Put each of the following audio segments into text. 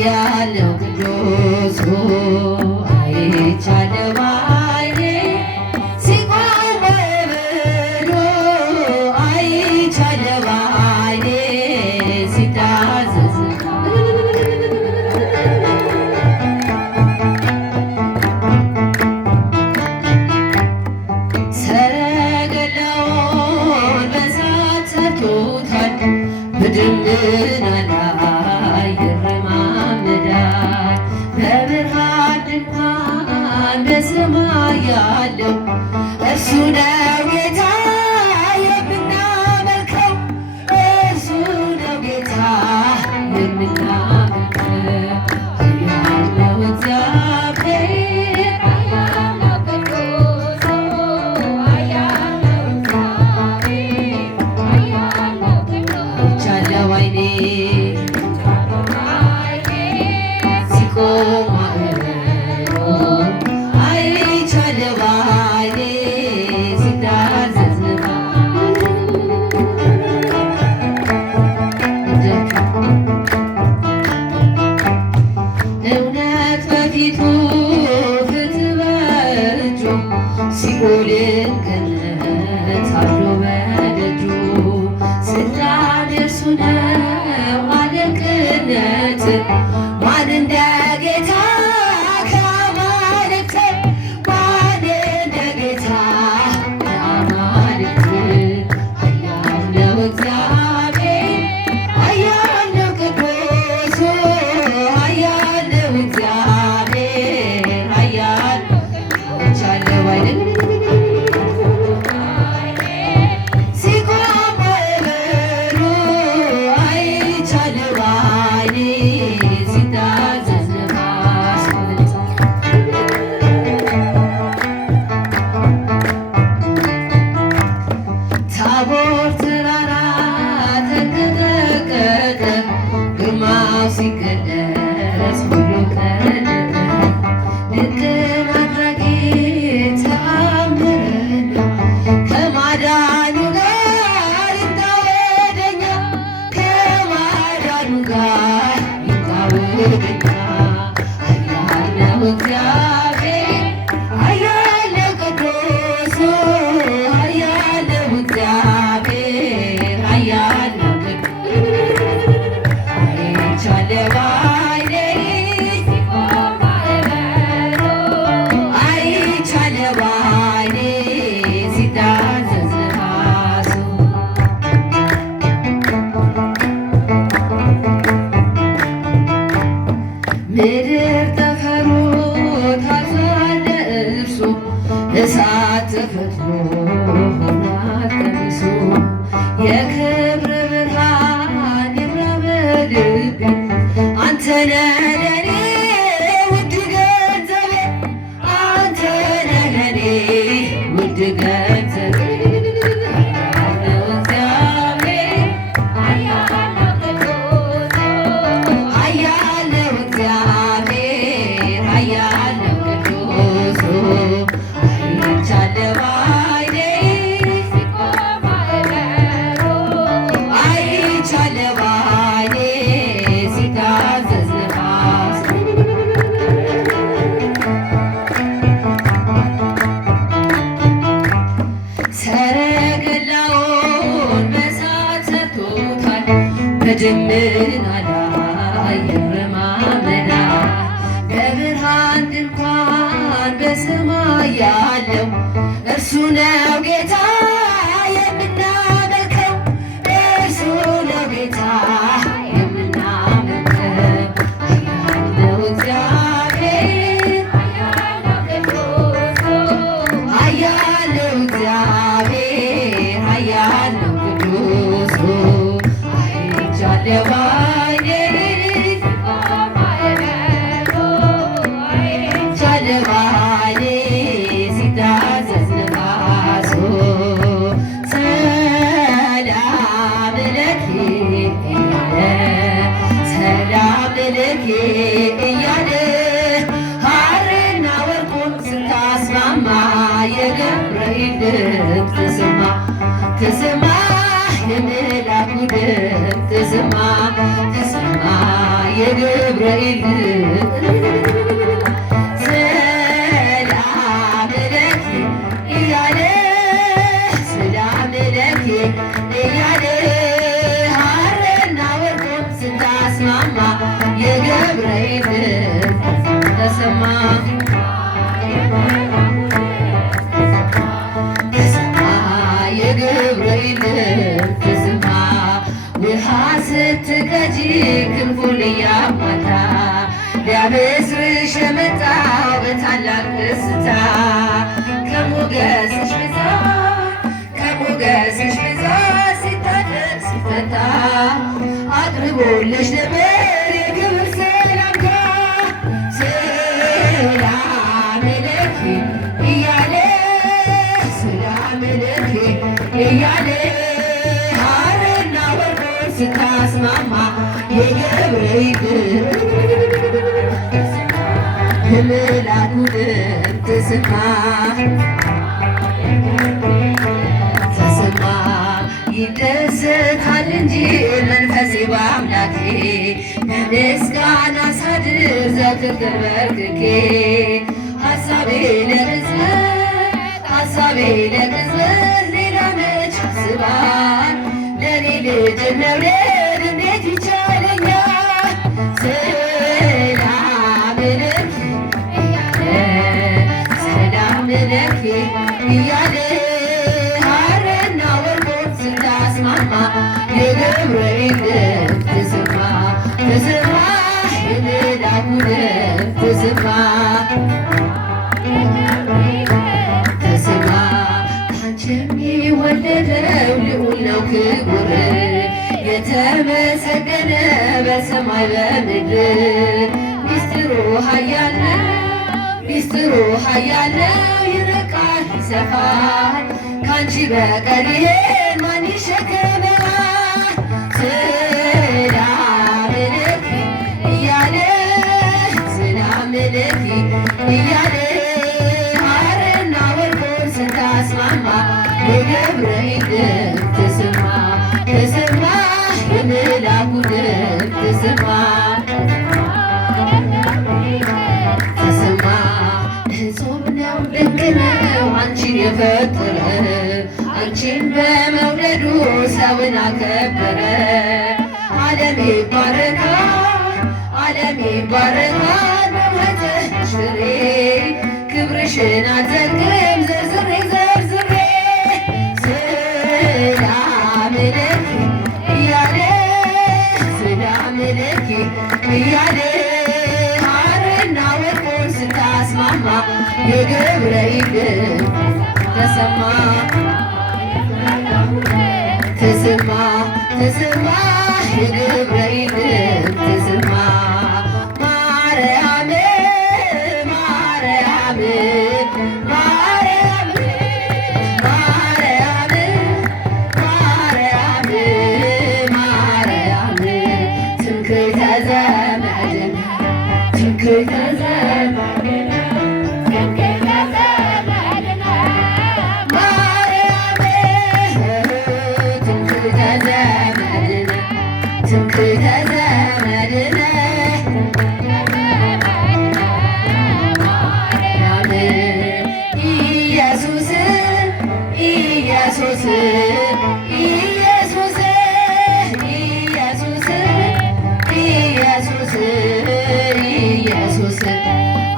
ያለው ቅዱስ አይቻለው ባይኔ ሲቆም በብሎ አይቻለው ባይኔ ሲታዘዝ ሰረገላውን በእሳት ሰርቶታል በደመና ላይ ይረማመዳል በብርሃን ድንኳን በሰማይ ያለው እርሱ ነው ጌታ የምናመልከው እርሱ ነው ጌታ የምናመልከው ያለው እግዚአብሔር ያለው ቅዱስ ያለው እግዚአብሔር ያለው ቅዱስ ቻለው አይኔ ሲቆም ማዕበሉ አይቻለው ባይኔ ሲታዘዝ እውነት በፊቱ ፍትሕ በእጁ ሲኦልን ገነት አድሮ በደጁ ስልጣን የእርሱ ነው አለቅነት ማን እንደ ጌታ ከአማልክት ማን እንደ ጌታ ከአማልክት ያለው እግዚአብሔር ያለው ቅዱስ ያለው እግዚአብሔር ያለው ቻለው አይደል ሲቆም በብሩ አይቻለው አይኔ ሲታዘዝ ነፋስ ታቦር ተራራ ተንቀጠቀጠ ግርማው ሲገለጽ ሁሉ ቀለጠ ድንቅን አድራጊ ተአምረኛ ከማዳኑ ጋር ይምጣ ወደኛ ከማዳኑ ጋር ይምጣ ወደኛ ያለው እግዚአብሔር ያለው ቅዱስ ያለው እግዚአብሔር ያለው ቅዱስ አይቻለው ባይኔ ሲቆም ማዕበሉ አይቻለው ባይኔ ሲታዘዝ ነፋሱ ምድር ጠፈሩ ታዟል እርሱ እሳት ተፈትኖ ሆኗል ቀሚሱ የክብር ብርሃን ይብራ በልቤ አንተ ነህ ለኔ ውድ ገንዘቤ አንተ ነህ ለኔ ውድ ገንዘቤ ያለው እግዚአብሔር ያለው ቅዱስ ያለው እግዚአብሔር ያለው ቅዱስ አይቻለው ባይኔ ሲቆም ማዕበሉ አይቻለው ባይኔ ሲታዘዝ ነፋስ ሰረገላውን በእሳት ሰርቶታል በደመና ላይ ይረማመዳል በብርሃን ድንኳን በሰማይ ያለው እርሱ ነው ጌታ የምናመልከው እርሱ ነው ጌታ የምናመልከው ያለው እግዚአብሔር ያለው ቅዱስ ያለው እግዚአብሔር ያለው ቅዱስ አይቻለው ባይኔ ሲቆም ማዕበሉ አይቻለው ባይኔ ሲታዘዝ ነፋሱ ሰላም ለኪ እያለ ሰላም ለኪ እያለ ሐርና ወርቁን ስታስማማ የገብርኤል ድምፅ ተሰማ ተሰማ የመላኩ ድምፅ ተሰማ ተሰማ የገብርኤል ስትቀጂ ክንፉን እያማታ ሊያበስርሽ የመጣው በታላቅ ደስታ ከሞገስሽ ብዛት ሲታደር ሲፈታ አቅርቦልሽ ነበር የክብር ሰላምታ ሰላም ለኪ እያለ ሰላም ለኪ እያለ ስታስማማ የገብርኤል የመላኩ ተሰማ ይደሰታል እንጂ መንፈሴ በአምላኬ በምስጋና ሳድር ዘወትር ተንበርክኬ ሐሳቤ ለቅጽበት ሌላ መች ያስባል ለኔ ልጅን መውለድ እንዴት ይቻለኛል? ሰላም ለኪ እያለ ሐርና ወርቁን ስታስማማ የገብርኤል ተሰማ የመላኩ ተሰማ የወለደው ልዑል ነው ክቡር የተመሰገነ በሰማይ በምድር ሚስጥሩ ኃያል ነው ይርቃል ይሰፋል ካንቺ በቀር ይሄን ማን ይሸከመዋል? ሰላም ለኪ እያለ ሐርና ወርቁን ስታስማማ የገብርኤል ተሰማ የመላኩ ተሰማ እጹብ ነው ድንቅ ነው አንቺን የፈጠረ አንቺን በመውለዱ ሰውን አከበረ። ዓለም ይባረካል በማኅፀንሽ ፍሬ ክብርሽን አልዘልቅም ዘርዝሬ ሰላም ለኪ እያለ ሐርና ወርቁን ስታስማማ የገብርኤል ተሰማ የገብርኤል ተሰማ ማርያም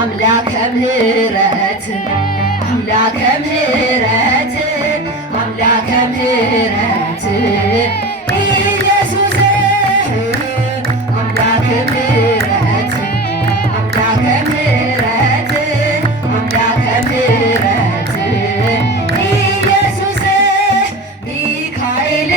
አምላከ ምሕረት ኢየሱስ አምላከ ምሕረት ኢየሱስ ሚካኤል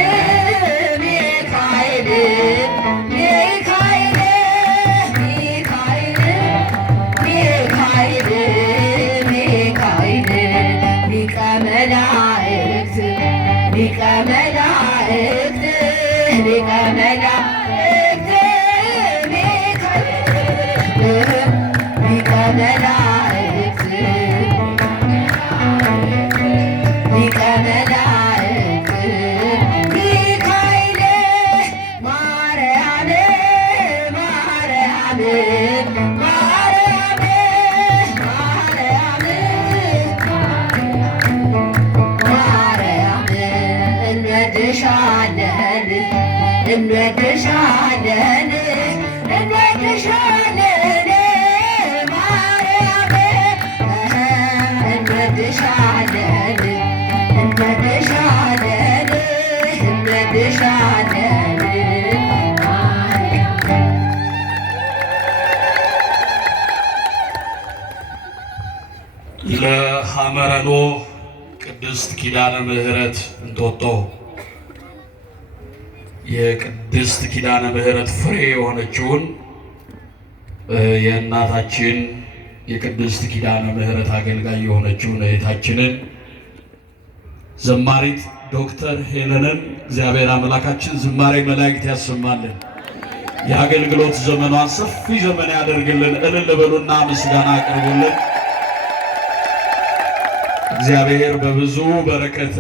እንወድሻለን እንወድሻለን ማርያም እንወድሻለን እንወድሻለን እንወድሻለን ማርያም። ለሐመረኖ ቅድስት ኪዳነ ምሕረት እንጦጦ የቅድስት ኪዳነ ምሕረት ፍሬ የሆነችውን የእናታችን የቅድስት ኪዳነ ምሕረት አገልጋይ የሆነችውን እህታችንን ዘማሪት ዶክተር ሄለንን እግዚአብሔር አምላካችን ዝማሬ መላእክት ያሰማልን። የአገልግሎት ዘመኗን ሰፊ ዘመን ያደርግልን። እልል በሉና ምስጋና አቅርቡልን። እግዚአብሔር በብዙ በረከት